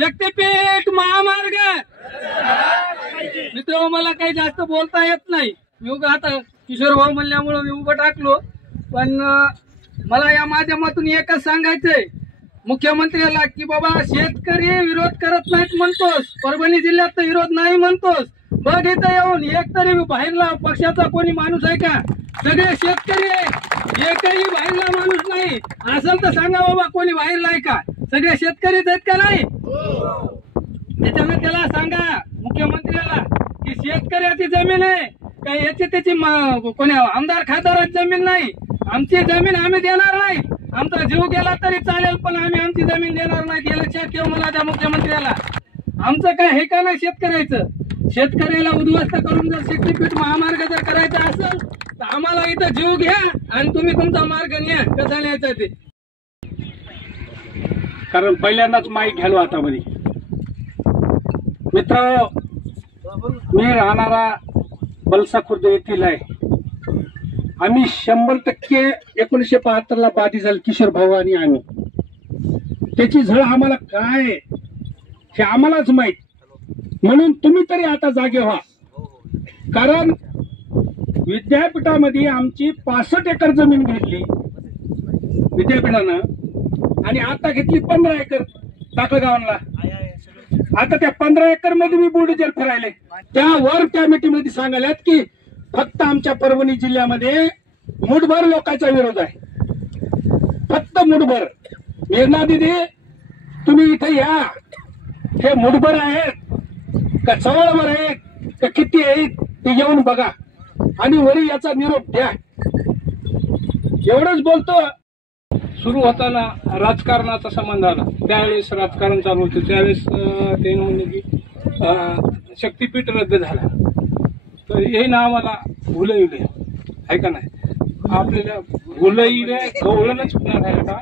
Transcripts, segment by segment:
शक्तीपीठ महामार्ग मित्र, मला काही जास्त बोलता येत नाही. मी उगा आता किशोर भाऊ म्हणल्यामुळे मी उभं टाकलो. पण मला या माध्यमातून एकच सांगायचंय मुख्यमंत्र्याला की बाबा शेतकरी विरोध करत नाहीत म्हणतोस, परभणी जिल्ह्यात तर विरोध नाही म्हणतोस, बघ इथं येऊन एक तरी बाहेरला पक्षाचा कोणी माणूस आहे का? सगळे शेतकरी आहे, एकही बाहेरला माणूस नाही. असेल तर सांगा बाबा कोणी बाहेरला आहे का? सगळे शेतकरीच आहेत का? नाही. त्याच्यामुळे त्याला सांगा मुख्यमंत्र्याला की शेतकऱ्याची जमीन आहे का याची त्याची कोणी आमदार खासदाराची जमीन नाही. आमची जमीन आम्ही देणार नाही. आमचा जीव गेला तरी चालेल पण आम्ही आमची जमीन देणार नाही. हे लक्षात ठेव मला त्या मुख्यमंत्र्याला. आमचं काय हे का नाही शेतकऱ्याचं? शेतकऱ्याला उद्ध्वस्त करून जर शक्तीपीठ महामार्ग जर करायचा असेल तर आम्हाला इथं जीव घ्या आणि तुम्ही तुमचा मार्ग न्या. कसा न्यायचा ते? कारण पहिल्यांदाच माईक घ्यालो आता मध्ये. मित्र, मी राहणारा बलसा खुर्द येथील आहे. आम्ही 100% 1972 ला बाधित झालो, किशोर भाऊ आणि आम्ही. त्याची झळ आम्हाला काय हे आम्हालाच माहित. म्हणून तुम्ही तरी आता जागे व्हा. कारण विद्यापीठामध्ये आमची 65 एकर जमीन घेतली विद्यापीठानं आणि आता घेतली 15 एकर टाकळगावला. आता त्या 15 एकर मध्ये मी बुलडोजर फिरायले. त्यावर त्या मीटिंगमध्ये सांगायला की फक्त आमच्या परभणी जिल्ह्यामध्ये मुठभर लोकांचा विरोध आहे, फक्त मुठभर. मेघना दिदी, तुम्ही इथे या. हे मुठभर आहेत का चवळभर आहेत का किती आहेत ते येऊन बघा आणि वरी याचा निरोप द्या. एवढंच बोलतो. सुरू होताना राजकारणाचा संबंध आला. त्यावेळेस राजकारण चालू होतं. त्यावेळेस ते म्हणले की शक्तीपीठ रद्द झाला. तर हे ना आम्हाला भुलविले आहे का नाही? आपल्याला भुलविले गवळणच होणार आहे का?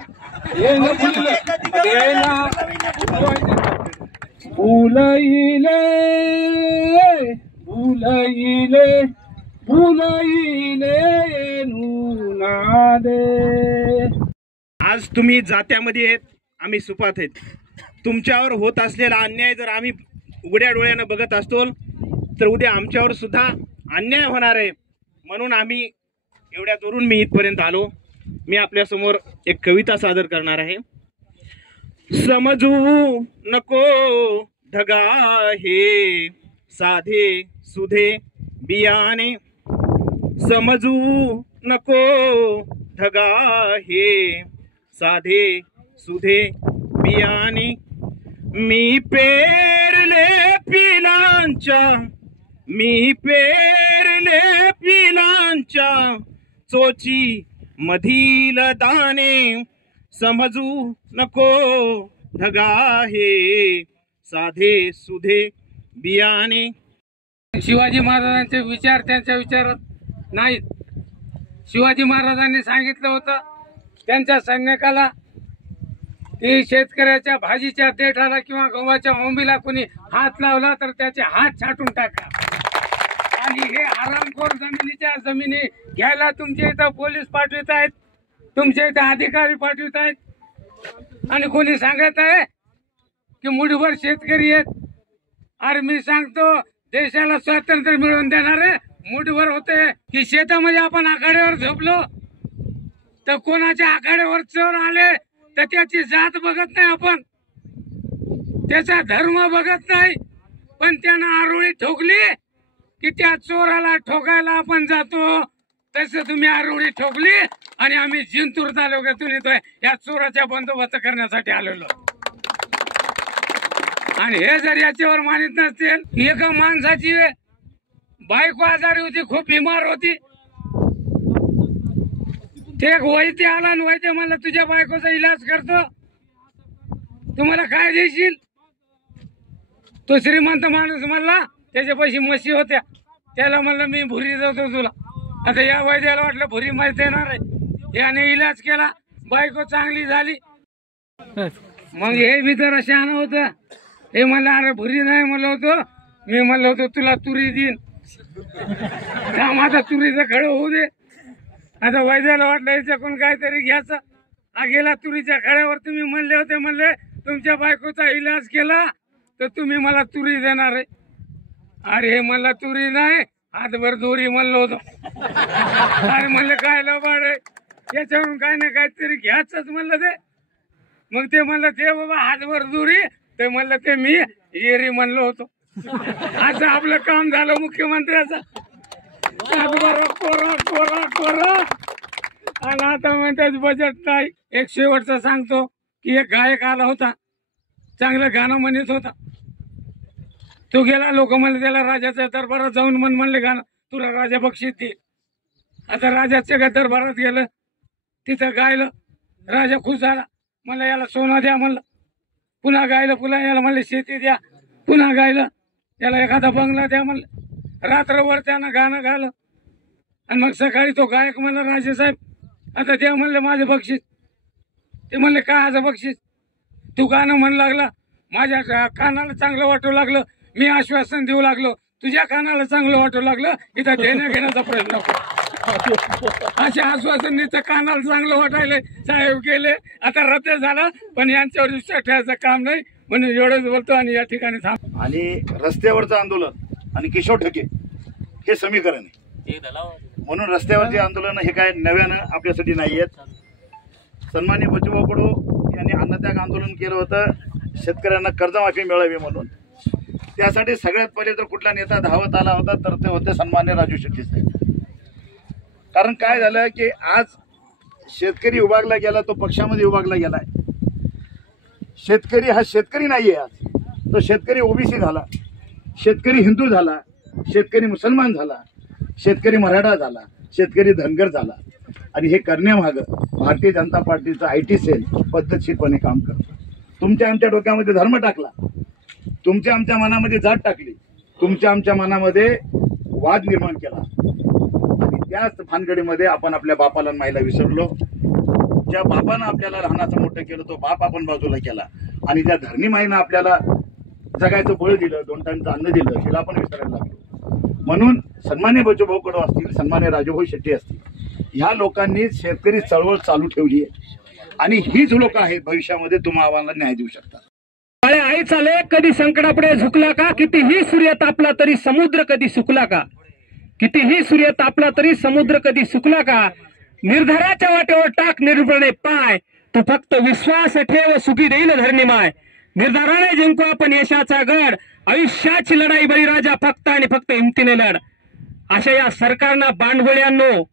हे ना भुलविले भुलविले भुलविले नुनादे. आज तुम्ही जात्यामध्ये आहेत, आम्ही सुपात आहेत. तुमच्यावर होत असलेला अन्याय जर आम्ही उघड्या डोळ्यानं बघत असतो तर उद्या आमच्यावर सुद्धा अन्याय होणार आहे. म्हणून आम्ही एवढ्या दुरून मी इथपर्यंत आलो. मी आपल्या समोर एक कविता सादर करणार आहे. समजू नको ढगा हे साधे सुधे बियाणे, समजू नको ढगा हे साधे सुधे बियाणे. मी पेरले पिलांच्या, मी पेरले पिलांच्या चोची मधील दाणे, समजू नको ढगा हे साधे सुधे बियाणे. शिवाजी महाराजांचे विचार त्यांच्या विचारात नाहीत. शिवाजी महाराजांनी सांगितलं होतं त्यांच्या सैनिकाला की शेतकऱ्याच्या भाजीच्या देठाला किंवा गव्हाच्या ओंबीला कोणी हात लावला तर त्याचे हात छाटून टाका. आणि हे आरामखोर जमिनी घ्यायला तुमच्या इथं पोलीस पाठवित आहेत, तुमच्या इथं अधिकारी पाठवित आहेत आणि कोणी सांगत आहे की मुठभर शेतकरी आहेत. अरे मी सांगतो देशाला स्वातंत्र्य मिळवून देणारे मुठभर होते की शेतामध्ये आपण आखाड्यावर झोपलो तर कोणाच्या आखाड्यावर चोर आले तर त्याची जात बघत नाही आपण, त्याचा धर्म बघत नाही, पण त्यानं आरोळी ठोकली की त्या चोराला ठोकायला आपण जातो. तसं तुम्ही आरोळी ठोकली आणि आम्ही जिंतूर तालुक्यातून येतोय या चोराच्या बंदोबस्त करण्यासाठी आलेलो. आणि हे जर याच्यावर मानित नसतील, एका माणसाची बायको आजारी होती, खूप बिमार होती, ते एक वैद्य आला आणि वैद्य म्हणला तुझ्या बायकोचा इलाज करतो, तुम्हाला काय देशील? तो श्रीमंत माणूस म्हणला त्याच्या पैसे म्हशी होत्या, त्याला म्हणलं मी भुरी देतो तुला. आता या वैद्याला वाटलं भुरी माहिती येणार आहे, याने इलाज केला, बायको चांगली झाली. मग हे बी जरा शहाणं होतं. हे म्हणलं अरे भुरी नाही म्हणलं होतं, मी म्हणलं होतं तुला तुरी देईन, काम आता तुरीचं खडं होऊ दे. आता वैद्याला वाटलं याच्याकडून काहीतरी घ्यायचं. हा गेला तुरीच्या खड्यावर. तुम्ही म्हणले होते, म्हणले तुमच्या बायकोचा इलाज केला तर तुम्ही मला तुरी देणार आहे. अरे हे मला तुरी नाही, हातभर दोरी म्हणलं होतं. अरे म्हणलं काय लबाड आहे, याच्यावरून काय ना काहीतरी घ्यायचंच म्हणलं ते. मग ते म्हणलं ते बाबा हातभर दोरी, ते म्हणलं ते मी एरी म्हणलो होतो. असं आपलं काम झालं मुख्यमंत्र्याचं. हातभर कोरा कोरा कोरा. आणि आता म्हणतात बजेट नाही. एक शेवटचं सांगतो की एक गायक आला होता, चांगलं गाणं म्हणत होता. तो गेला, लोक म्हणले त्याला राजाच्या दरबारात जाऊन म्हणले गाणं तुला राजा बक्षीस दे. आता राजाच्या दरबारात गेलं, तिथं गायलं, राजा खुश झाला. म्हणलं याला सोनं द्या म्हणलं. पुन्हा गायलं, पुन्हा याला म्हणले शेती द्या. पुन्हा गायलं, याला एखादा बंगला द्या म्हणलं. रात्रभर त्यानं गाणं गायलं. आणि मग सकाळी तो गायक म्हणला राजेसाहेब आता द्या म्हणलं माझं बक्षीस. ते म्हणले काय आज बक्षीस? तू गाणं म्हणू लागला, माझ्या कानाला चांगलं वाटू लागलं, मी आश्वासन देऊ लागलो, तुझ्या कानाला चांगलं वाटू लागलं, इथं देण्या घेण्याचा प्रयत्न कर. असे आश्वासन देतं, कानाला चांगलं वाटायला. साहेब गेले, आता रद्द झाला, पण यांच्यावर विश्वास ठेवायचं काम नाही म्हणून एवढंच बोलतो आणि या ठिकाणी थांब. आणि रस्त्यावरचं आंदोलन आणि किशोर ठके हे समीकरण आहे. म्हणून रस्त्यावरचे आंदोलन हे काय नव्यानं आपल्यासाठी नाही आहेत. सन्माननीय बच्चूभाऊ कडू यांनी अन्नत्याग आंदोलन केलं होतं शेतकऱ्यांना कर्जमाफी मिळावी म्हणून. त्यासाठी सगळ्यात पहिले जर कुठला नेता धावत आला होता तर ते होते सन्मान्य राजू शेट्टी साहेब. कारण काय झालं की आज शेतकरी विभागला गेला, तो पक्षामध्ये विभागला गेलाय. शेतकरी हा शेतकरी नाहीये. आज तो शेतकरी ओबीसी झाला, शेतकरी हिंदू झाला, शेतकरी मुसलमान झाला, शेतकरी मराठा झाला, शेतकरी धनगर झाला. आणि हे करण्यामागं भारतीय जनता पार्टीचं IT सेल पद्धतशीरपणे काम करतं. तुमच्या आमच्या डोक्यामध्ये धर्म टाकला, तुमच्या आमच्या मनामध्ये जात टाकली, तुमच्या आमच्या मनामध्ये वाद निर्माण केला. आणि त्याच भानगडीमध्ये आपण आपल्या बापाला आणि माईला विसरलो. ज्या बापानं आपल्याला लहानाचं मोठं केलं तो बाप आपण बाजूला केला. आणि ज्या धरणी माईनं आपल्याला जगायचं बळ दिलं, 2 टाइमचं अन्न दिलं, तिला आपण विसरायला लागलो. म्हणून सन्मान्य बच्चूभाऊ कडू असतील, सन्मान्य राजूभाऊ शेट्टी असतील, ह्या लोकांनी शेतकरी चळवळ चालू ठेवली आहे. आणि हीच लोक आहेत भविष्यामध्ये तुम्हाला न्याय देऊ शकतात. काळ्या आईचा लेक कधी संकटापुढे झुकला का? कितीही सूर्य तापला तरी समुद्र कधी सुकला का? कितीही सूर्य तापला तरी समुद्र कधी सुकला का? निर्धाराच्या वाटेवर टाक निर्भयपणे पाय, तू फक्त विश्वास ठेव सुखी देईल धरणी माय. निर्धाराने जिंकू आपण यशाचा गड, आयुष्याची लढाई बळीराजा फक्त आणि फक्त हिमतीने लढ. अशा या सरकारनं बांडगोळ्यांनो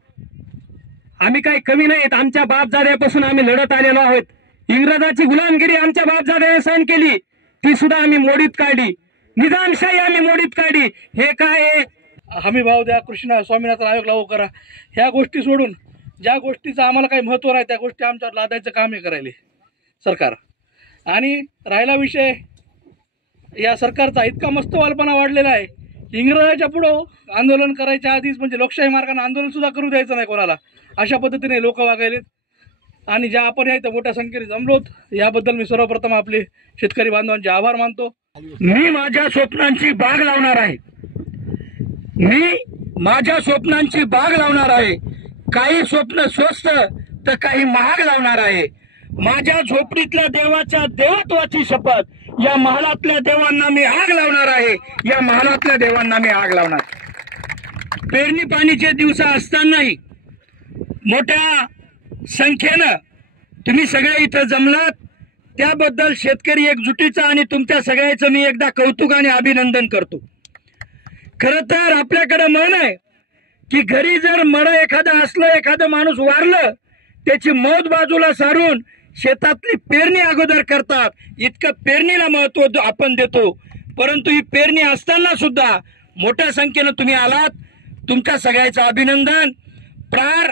आम्ही काही कमी नाहीत. आमच्या बापजाद्यापासून आम्ही लढत आलेलो आहोत. इंग्रजाची गुलामगिरी आमच्या बापजाद्याने सहन केली, ती सुद्धा आम्ही मोडीत काढली. निजामशाही आम्ही मोडीत काढली. हे काय हमी भाव द्या, कृष्णा स्वामीनाथन आयोग लागू करा, ह्या गोष्टी सोडून ज्या गोष्टीचं आम्हाला काही महत्त्व नाही त्या गोष्टी आमच्यावर लादायचं काम हे करायले सरकार. आणि राहिला विषय या सरकारचा इतका मस्तवालपणा वाढलेला आहे. इंग्रजाच्या पुढं आंदोलन करायच्या आधीच म्हणजे लोकशाही मार्गाने आंदोलन सुद्धा करू द्यायचं नाही कोणाला, अशा पद्धतीने लोक वागायलेत. आणि ज्या आपण या इथं मोठ्या संख्येने जमलोत याबद्दल मी सर्वप्रथम आपले शेतकरी बांधवांचे आभार मानतो. मी माझ्या स्वप्नांची बाग लावणार आहे. मी माझ्या स्वप्नांची बाग लावणार आहे. काही स्वप्न स्वस्त तर काही महाग लावणार आहे. माझ्या झोपडीतल्या देवाच्या देवत्वाची शपथ, या महालातल्या देवांना मी आग लावणार आहे. या महालातल्या देवांना मी आग लावणार. पेरणी पाणीचे दिवस असतानाही मोठ्या संख्येनं तुम्ही सगळे इथं जमलात, त्याबद्दल शेतकरी एकजुटीचा आणि तुमच्या सगळ्याचं मी एकदा कौतुक आणि अभिनंदन करतो. खरं तर आपल्याकडे म्हण आहे की घरी जर मळं एखादं असलं, एखादं माणूस वारलं, त्याची मौत बाजूला सारून शेतातली पेरणी अगोदर करतात. इतकं पेरणीला महत्व आपण देतो. परंतु ही पेरणी असताना सुद्धा मोठ्या संख्येनं तुम्ही आलात, तुमच्या सगळ्याचं अभिनंदन. प्रार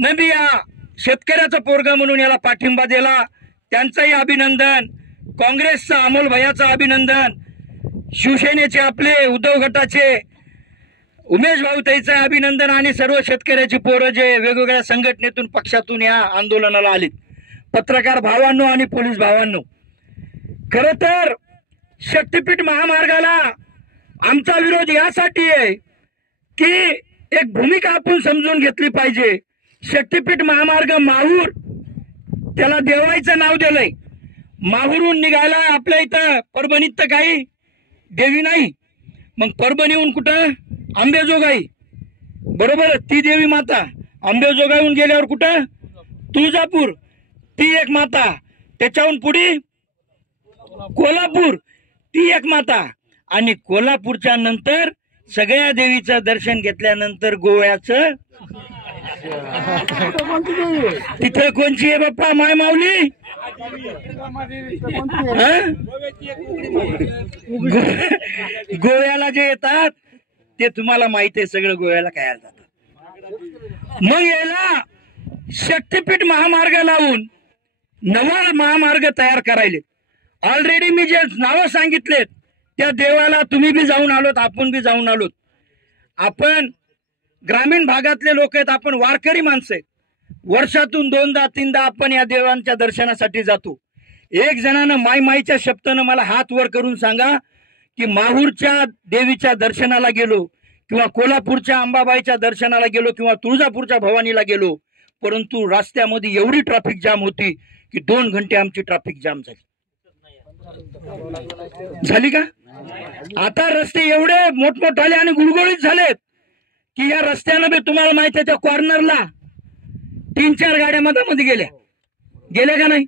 नबी या शेतकऱ्याचा पोरगा म्हणून याला पाठिंबा दिला, त्यांचंही अभिनंदन. काँग्रेसचं अमोल भैयाचं अभिनंदन. शिवसेनेचे आपले उद्धव गटाचे उमेश भाऊताईचं अभिनंदन. आणि सर्व शेतकऱ्याची पोरं जे वेगवेगळ्या संघटनेतून पक्षातून या आंदोलनाला आलीत, पत्रकार भावांनो आणि पोलीस भावांनो, खरं तर शक्तीपीठ महामार्गाला आमचा विरोध यासाठी आहे की एक भूमिका आपण समजून घेतली पाहिजे. शक्तीपीठ महामार्ग माहूर, त्याला देवाचं नाव दिलंय. माहूरहून निघायला आपल्या इथं परभणीत तर काही देवी नाही, मग परभणीहून कुठं आंबेजोगाई, बरोबर, ती देवी माता. आंबेजोगाईहून गेल्यावर कुठं तुळजापूर, ती एक माता. त्याच्याहून पुढे कोल्हापूर, ती एक माता. आणि कोल्हापूरच्या नंतर सगळ्या देवीचं दर्शन घेतल्यानंतर गोव्याचं तिथं कोणची आहे बाप्पा माय माऊली? गोव्याला जे येतात ते तुम्हाला माहिती आहे सगळं, गोव्याला काय जातात. मग याला शक्तीपीठ महामार्ग लावून नवा महामार्ग तयार करायले. ऑलरेडी मी जे नावं सांगितलेत त्या देवाला तुम्ही बी जाऊन आलोत, आपण बी जाऊन आलोत. आपण ग्रामीण भागातले लोक आहेत, आपण वारकरी माणसं आहेत. वर्षातून 2दा-3दा आपण या देवांच्या दर्शनासाठी जातो. एक जणानं माईच्या शब्दानं मला हात वर करून सांगा की माहूरच्या देवीच्या दर्शनाला गेलो किंवा कोल्हापूरच्या अंबाबाईच्या दर्शनाला गेलो किंवा तुळजापूरच्या भवानीला गेलो, परंतु रस्त्यामध्ये एवढी ट्रॅफिक जाम होती की 2 घंटे आमची ट्रॅफिक जाम झाली का? आता रस्ते एवढे मोठमोठाले आणि गुळगुळीत झालेत की या रस्त्यानं बी तुम्हाला माहिती आहे त्या कॉर्नरला 3-4 गाड्या मधामध्ये गेल्या का नाही?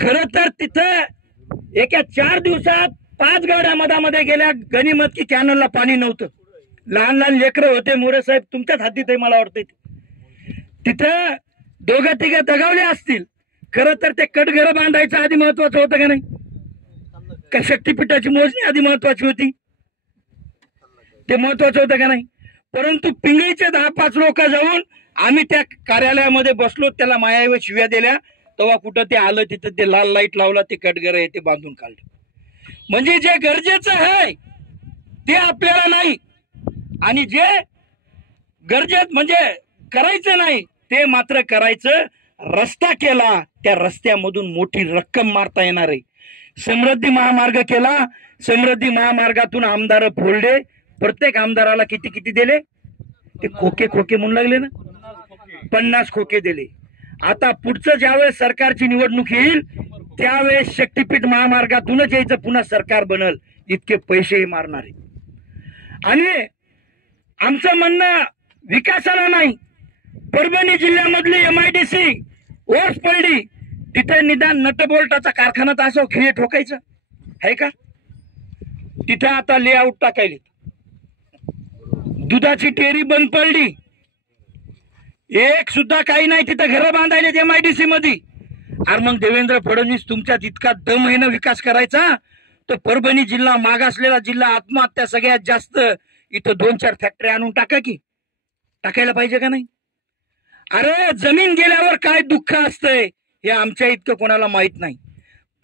खरं तर तिथं एका 4 दिवसात 5 गाड्या मधामध्ये गेल्या. गनिमत की कॅनलला पाणी नव्हतं, लहान लहान लेकरं होते. मोरे साहेब तुमच्याच हातीत आहे मला वाटतंय. तिथं 2-3 दगावले असतील. खरं तर ते कटघर बांधायचं आधी महत्वाचं होतं का नाही? का शक्तीपीठाची मोजणी आधी महत्वाची होती? ते महत्वाचं होतं का नाही? परंतु पिंगळीचे 10-5 लोक जाऊन आम्ही त्या कार्यालयामध्ये बसलो, त्याला मायावे शिव्या दिल्या, तेव्हा कुठं ते आलं, तिथं ते लाल लाईट लावला, ते कटघर आहे ते बांधून काढलं. म्हणजे जे गरजेचं आहे ते आपल्याला नाही आणि जे गरजेत म्हणजे करायचं नाही ते मात्र करायचं. रस्ता केला, त्या रस्त्यामधून मोठी रक्कम मारता येणार आहे. समृद्धी महामार्ग केला, समृद्धी महामार्गातून आमदार फोल्डे, प्रत्येक आमदाराला किती दिले? ते खोके म्हणू लागले ना, 50 खोके दिले. आता पुढचं ज्यावेळेस सरकारची निवडणूक येईल त्यावेळेस शक्तीपीठ महामार्गातूनच यायचं पुन्हा सरकार बनल, इतके पैसे मारणार आहे. आणि आमचं म्हणणं विकासाला नाही. परभणी जिल्ह्यामधली MIDC ओस पडली, तिथे निदान नटबोल्टाचा कारखाना तर असं खिळे ठोकायचं आहे का? तिथे आता लेआउट टाकायले. दुधाची डेअरी बंद पडली, एक सुद्धा काही नाही, तिथं घरं बांधायले MIDC मध्ये. अरे मग देवेंद्र फडणवीस तुमच्यात इतका दम आहे ना विकास करायचा, तर परभणी जिल्हा मागासलेला जिल्हा, आत्महत्या सगळ्यात जास्त, इथं 2-4 फॅक्टरी आणून टाका की. टाकायला पाहिजे का नाही? अरे जमीन गेल्यावर काय दुःख असतंय हे आमच्या इतकं कोणाला माहित नाही.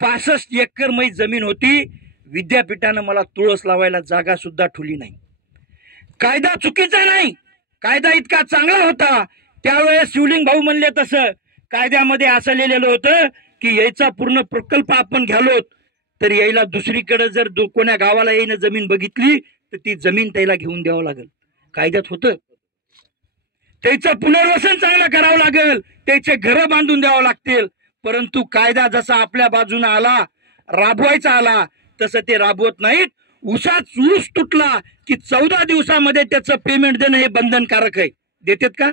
65 एकर मै जमीन होती, विद्यापीठानं मला तुळस लावायला जागा सुद्धा ठुली नाही. कायदा चुकीचा नाही, कायदा इतका चांगला होता. त्यावेळेस शिवलिंग भाऊ म्हणले तसं कायद्यामध्ये असं लिहिलेलं होतं की याचा पूर्ण प्रकल्प आपण घ्यालोत तर यायला दुसरीकडे जर कोण्या गावाला येईन जमीन बघितली तर ती जमीन त्याला घेऊन द्यावं लागेल. कायद्यात होतं. त्याचं पुनर्वसन चांगलं करावं लागेल, त्याचे घरं बांधून द्यावं लागतील. परंतु कायदा जसा आपल्या बाजूने आला, राबवायचा आला, तसं ते राबवत नाहीत. ऊसात ऊस तुटला की 14 दिवसामध्ये त्याचं पेमेंट देणं हे बंधनकारक आहे. देतात का?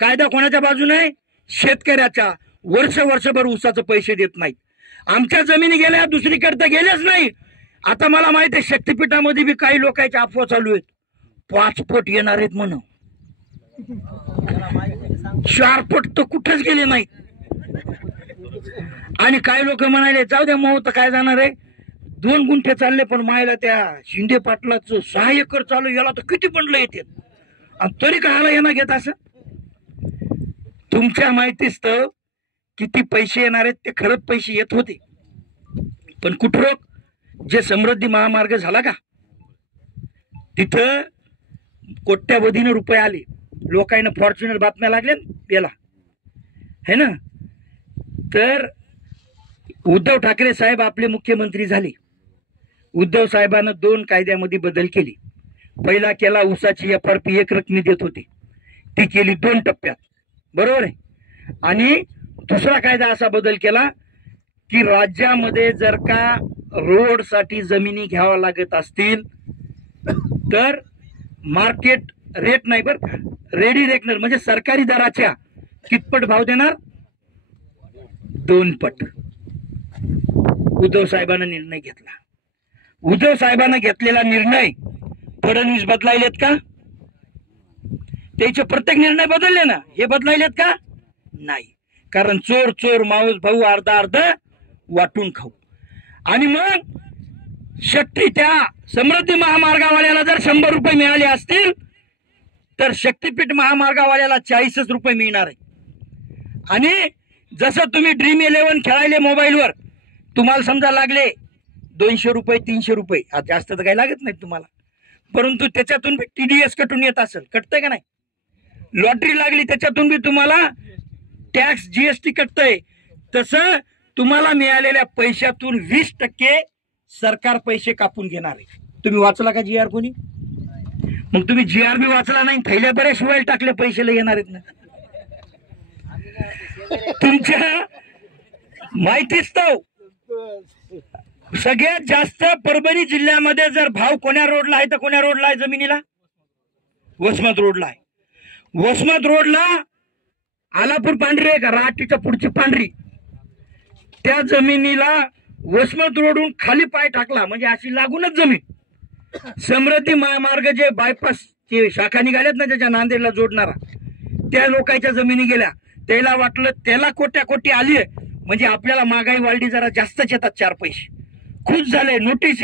कायदा कोणाच्या बाजूने आहे? शेतकऱ्याच्या. वर्षभर ऊसाचे पैसे देत नाहीत. आमच्या जमिनी गेल्या, दुसरीकडे तर गेल्याच नाही. आता मला माहिती आहे शक्तीपीठामध्ये बी काही लोकांच्या अफवा चालू आहेत, 5 पट येणार आहेत म्हणून. 4 पट तर कुठेच गेले नाहीत. आणि काही लोक म्हणाले जाऊ द्या मग तर काय जाणार आहे, 2 गुंठे चालले, पण मायला त्या शिंदे पाटलाचं 6 एकर चालू, याला तर किती पंडलं येते आणि तरी कायला येणार घेत असं. तुमच्या माहितीच तर किती पैसे येणार आहेत, ते खरंच पैसे येत होते. पण कुठं जे समृद्धी महामार्ग झाला का तिथं कोट्यावधीने रुपये आले. लोकांना फॉर्च्युनर बातम्या लागल्या याला है ना. तर उद्धव ठाकरे साहेब आपले मुख्यमंत्री झाले. उद्धव साहेबांना 2 कायद्यामध्ये बदल केले. पहिला केला ऊसाची FRP 1 रकमी देत होती, ती केली 2 टप्प्यात, बरोबर आहे. आणि दुसरा कायदा असा बदल केला की राज्यामध्ये जर का रोडसाठी जमिनी घ्यावा लागत असतील तर मार्केट रेट नाही बरं का, रेडी रेकनर म्हणजे सरकारी दराच्या कितपट भाव देणार, 2 पट. उद्धव साहेबांना निर्णय घेतला. उद्धव साहेबांना घेतलेला निर्णय फडणवीस बदलायलेत का? त्याचे प्रत्येक निर्णय बदलले ना, हे बदलायलेत का? नाही. कारण चोर चोर माऊस भाऊ अर्धा अर्ध वाटून खाऊ. आणि मग शक्ती त्या समृद्धी महामार्गावाल्याला जर 100 रुपये मिळाले असतील तर शक्तीपीठ महामार्गावाल्याला 40 रुपये मिळणार आहे. आणि जसं तुम्ही Dream11 खेळायले मोबाईलवर, तुम्हाला समजा लागले 200 रुपये 300 रुपये, जास्त तर काही लागत नाही तुम्हाला, परंतु त्याच्यातून TDS कटून येत असेल, कटतंय का नाही? लॉटरी लागली त्याच्यातून बी तुम्हाला टॅक्स GST कटतंय. तसं तुम्हाला मिळालेल्या पैशातून 20% सरकार पैसे कापून घेणार आहे. तुम्ही वाचला का GR कोणी? मग तुम्ही GR बी वाचला नाही, थैल्या बऱ्याच शिवाय टाकले पैसे येणार आहेत ना. तुमच्या माहितीच तो सगळ्यात जास्त परभणी जिल्ह्यामध्ये जर भाव कोण्या रोडला आहे तर कोण्या रोडला आहे जमिनीला? वसमत रोडला आहे. वसमत रोडला आलापूर पांढरी आहे का, राहटीच्या पुढची पांढरी, त्या जमिनीला वसमत रोडून खाली पाय टाकला म्हणजे अशी लागूनच जमीन. समृद्धी महामार्ग जे बायपास चे शाखा निघाल्यात ना त्याच्या नांदेडला जोडणारा, त्या लोकांच्या जमिनी गेल्या. त्याला वाटलं त्याला कोट्या कोटी आली म्हणजे आपल्याला महागाई वाढली, जरा जास्तच येतात 4 पैसे. खुश झाले, नोटीस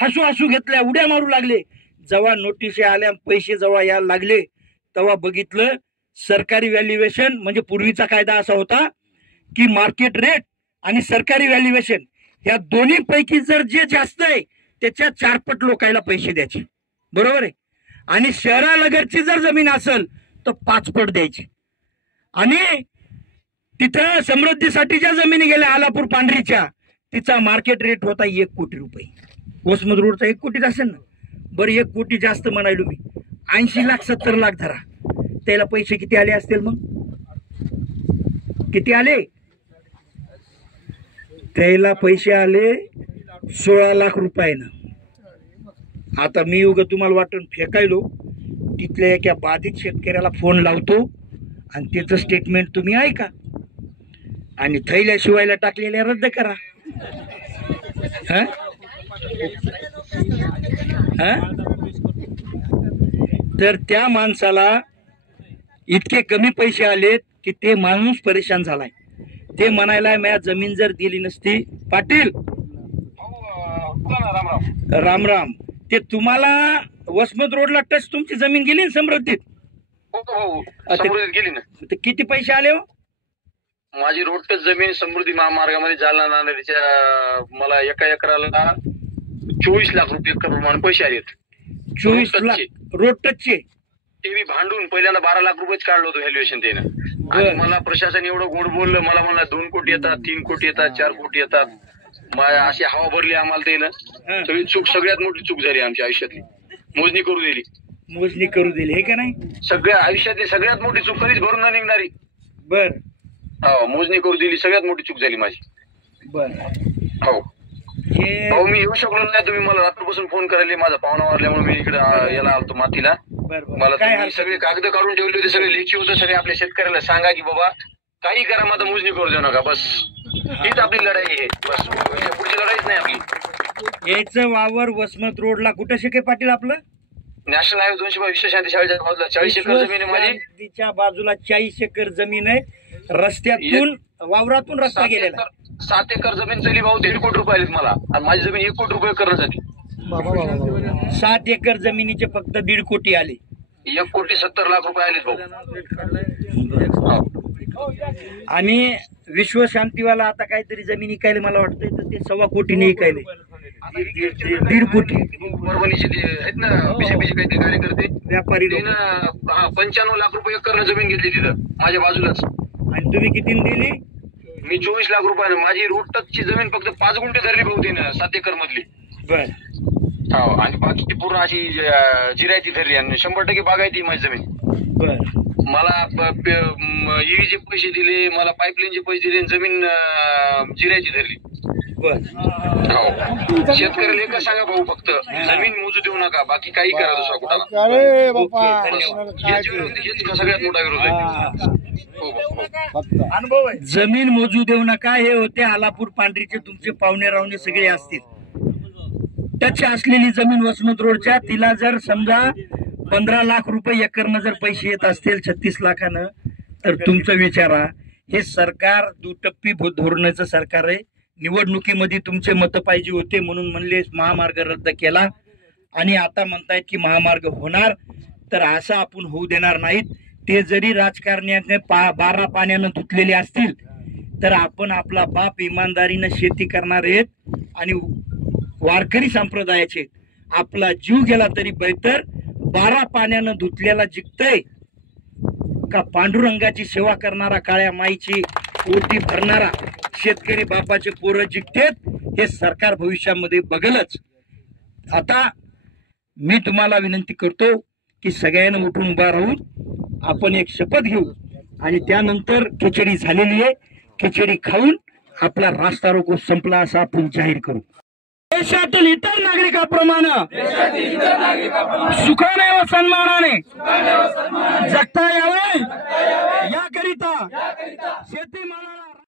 हसू हसू घेतल्या, उड्या मारू लागले. जेव्हा नोटीस आल्या, पैसे जेव्हा यायला लागले, तेव्हा बघितलं सरकारी व्हॅल्युएशन म्हणजे पूर्वीचा कायदा असा होता की मार्केट रेट आणि सरकारी व्हॅल्युएशन या दोन्ही पैकी जर जे जास्त आहे त्याच्या 4 पट लोकायला पैसे द्यायचे, बरोबर आहे. आणि शहरालगतची जर जमीन असेल तर 5 पट द्यायची. आणि तिथं समृद्धीसाठी ज्या जमिनी गेल्या आलापूर पांढरीच्या, तिचा मार्केट रेट होता 1 कोटी रुपये. वसमत रोडचा 1 कोटीच असेल ना, बरं 1 कोटी जास्त म्हणायलो मी, 80 लाख 70 लाख धरा. त्याला पैसे किती आले असतील? मग किती आले? त्याला पैसे आले 16 लाख रुपयानं. आता मी उगा तुम्हाला वाटून फेकायलो, तिथल्या एका बाधित शेतकऱ्याला फोन लावतो आणि त्याचं स्टेटमेंट तुम्ही ऐका आणि थैल्या शिवायला टाकलेल्या रद्द करा. तर त्या माणसाला इतके कमी पैसे आलेत की ते माणूस परेशान झालाय. ते म्हणायला माझ्या जमीन जर दिली नसती, पाटील राम राम, ते तुम्हाला वसमत रोडला टच तुमची जमीन गेली ना समृद्धीत? समृद्धीत गेली ना. ते किती पैसे आले हो? माझी रोड टच जमीन समृद्धी महामार्गामध्ये जालना नांदेडच्या मला एका एकराला 24 लाख रुपये प्रमाणे पैसे आलेत. 24 लाख रोड टचचे? ते मी भांडून पहिल्यांदा 12 लाख रुपयेच काढलं होतं व्हॅल्युएशन त्यानं. आणि मला प्रशासन एवढं गोड बोललं, मला म्हणला 2 कोटी येतात, 3 कोटी येतात, 4 कोटी येतात. अशी हवा भरली आम्हाला त्यानं. सगळी चूक, सगळ्यात मोठी चूक झाली आमच्या आयुष्यातली. मोजणी करू दिली, मोजणी करू दिली हे का नाही? सगळ्या आयुष्यातली सगळ्यात मोठी चूक, कधीच भरून न निघणारी. बर हो, मोजणी करू दिली, सगळ्यात मोठी चूक झाली माझी. बर हो हो, मी येऊ शकलो नाही. तुम्ही मला रात्रीपासून फोन करायला, माझा पाहुणा वारल्यामुळे मी इकडे याला आलतो मातीला. मला तुम्ही सगळे कागद काढून ठेवले होते, सगळे लेखी होतं. सगळे आपल्या शेतकऱ्याला सांगा की बाबा काही करा, माझा मोजणी करू देऊ नका. बस हीच आपली लढाई आहे. बस पुढची लढाईच नाही आपली. यायचं वावर वसमत रोडला कुठं शिके पाटील आपलं? नॅशनल हायवे 200 विश्वशांती शाळेच्या बाजूला 40 एकर जमीन आहे माझी. तिच्या बाजूला 40 एकर जमीन आहे. रस्त्यातून वावरातून रस्ता गेलेला. 7 एकर जमीन चली भाऊ, 1.5 कोटी रुपये आलेत मला. आणि माझी जमीन 1 कोटी रुपये करण्यासाठी. 7 एकर जमिनीचे फक्त 1.5 कोटी आले. 1 कोटी 70 लाख रुपये आलेत भाऊ. आणि विश्वशांतीवाला आता काहीतरी जमीन इकायले मला वाटतंय, तर ते 1.25 कोटीने इकायले. 1.5 कोटी. परभणीचे ते आहेत ना बीजेपीचे काहीतरी कार्यकर्ते, व्यापारी लोक. 95 लाख रुपये एकरनं जमीन घेतली तिथं माझ्या बाजूलाच. आणि तुम्ही किती दिली? मी 24 लाख रुपयाने. माझी रोड टचची जमीन फक्त 5 गुंठे धरली भाऊ तिनं 7 एकर मधली. बर हो, आणि बाकी पूर्ण अशी जिरायती धरली आणि 100% बागायती माझी जमीन. बर मला ईव्हीचे पैसे दिले, मला पाईपलाईनचे पैसे दिले, जमीन जिरायची धरली. बर हो, शेतकऱ्याला एकच सांगा भाऊ, फक्त जमीन मोजू देऊ नका, बाकी काही करा दुसरा कुठाला. हेच सगळ्यात मोठा विरोध आहे. अनुभव आहे. जमीन मोजू देऊ नका हे होते आलापूर पांढरीचे तुमचे पाहुणे रावणे सगळे असतील. टच असलेली जमीन वसमत रोडच्या, तिला जर समजा 15 लाख रुपये एकरनं जर पैसे येत असतील 36 लाखानं, तर तुमचं विचारा. हे सरकार दुटप्पी धोरणाचं सरकार आहे. निवडणुकीमध्ये तुमचे मत पाहिजे होते म्हणून म्हणले महामार्ग रद्द केला, आणि आता म्हणतायत की महामार्ग होणार. तर असं आपण होऊ देणार नाहीत. ते जरी राजकारण्याने 12 पाण्यानं धुतलेले असतील, तर आपण आपला बाप इमानदारीनं शेती करणार आहेत आणि वारकरी संप्रदायाचे. आपला जीव गेला तरी बेहतर 12 पाण्यानं धुतलेला जिंकतय का पांडुरंगाची सेवा करणारा, काळ्या माईची ओटी भरणारा शेतकरी बापाचे पोरं जिंकतेत. हे सरकार भविष्यामध्ये बघलच. आता मी तुम्हाला विनंती करतो की सगळ्यांना उठून उभा राहून आपण एक शपथ घेऊ, आणि त्यानंतर खिचडी झालेली आहे, खिचडी खाऊन आपला रास्ता रोको संपला असं आपण जाहीर करू. देशातील इतर नागरिकाप्रमाणे सुखाने व सन्मानाने जगता यावे याकरिता शेतीमालाला